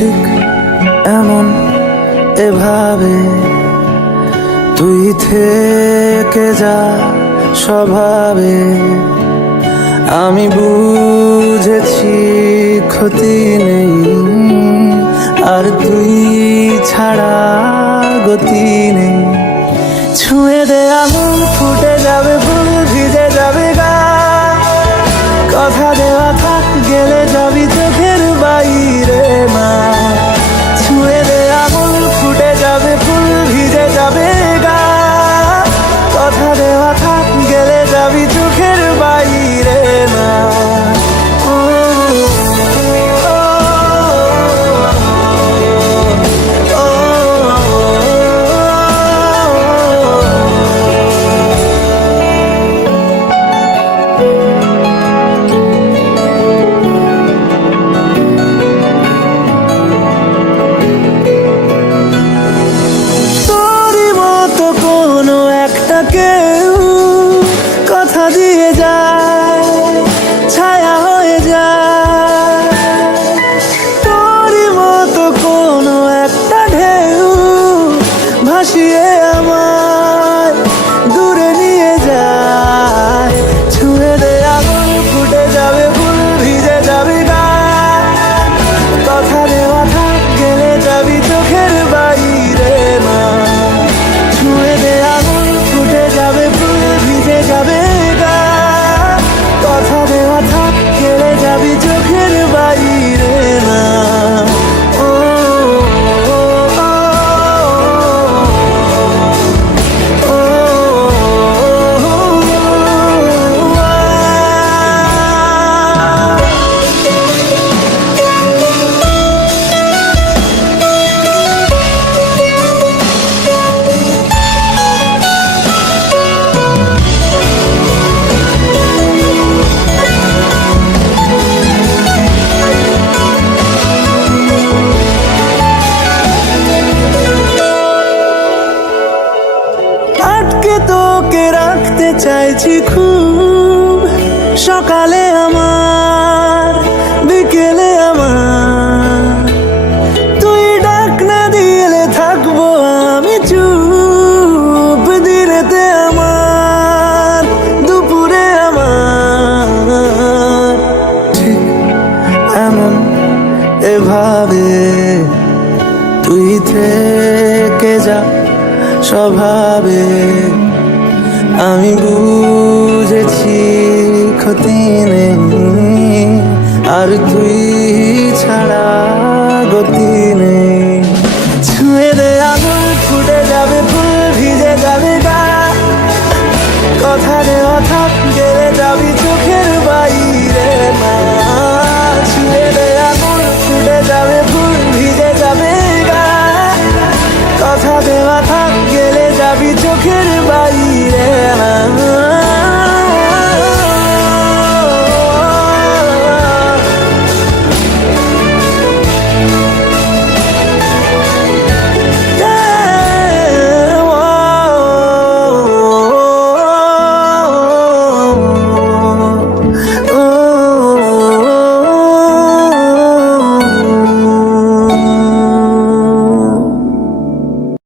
ঠিক এমন এভাবে তুই থেকে যা স্বভাবে। আমি বুঝেছি ক্ষতি নেই, আর তুই ছাড়া গতি নেই। ছুঁয়ে দে আঙুল, ফুটে যাবে ফুল, ভিজে যাবে গা। কথা দেওয়া থাক, গেলে যাবি চোখের বাইরে না। ছুঁয়ে দে আঙুল, ফুটে যাবে ফুল, ভিজে যাবে গা। কথা দেওয়া থাক, গেলে যাবি চোখের বাইরে না। কেউ কথা দিয়ে যায়, ছায়া হয়ে যায়। তোরই মতো কোনো একটা ঢেউ ভাসিয়ে আমায় দূরে নিয়ে যায়। ছুঁয়ে দে আঙুল, ফুটে যাবে ফুল, ভিজে যাবে গা। কথা দেওয়া থাক, গেলে যাবি চোখের বাইরে না। ছুঁয়ে দে আঙুল, ফুটে যাবে ফুল, ভিজে যাবে গা। কথা দেওয়া থাক, গেলে যাবি চোখের বাইরে না। তোকে রাখতে চাইছি খুব, সকালে আমার, বিকেলে আমার। তুই ডাক না দিলে থাকবো আমি চুপ, দিনেতে আমার, দুপুরে আমার। ঠিক এমন এভাবে তুই থেকে যা স্বভাবে। আমি বুঝেছি ক্ষতি নেই, আর তুই ছাড়া গতি নেই। ছুঁয়ে